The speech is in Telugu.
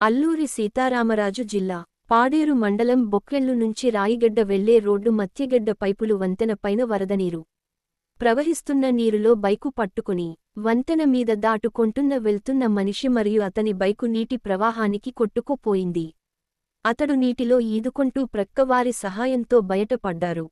అల్లూరి సీతారామరాజు జిల్లా పాడేరు మండలం బొక్కెళ్లు నుంచి రాయిగడ్డ వెళ్లే రోడ్డు మధ్యగడ్డ పైపులు వంతెన పైన వరదనీరు ప్రవహిస్తున్న నీరులో బైకు పట్టుకుని వంతెన మీద దాటుకొంటున్న వెళ్తున్న మనిషి మరియు అతని బైకు నీటి ప్రవాహానికి కొట్టుకుపోయింది. అతడు నీటిలో ఈదుకొంటూ ప్రక్కవారి సహాయంతో బయటపడ్డారు.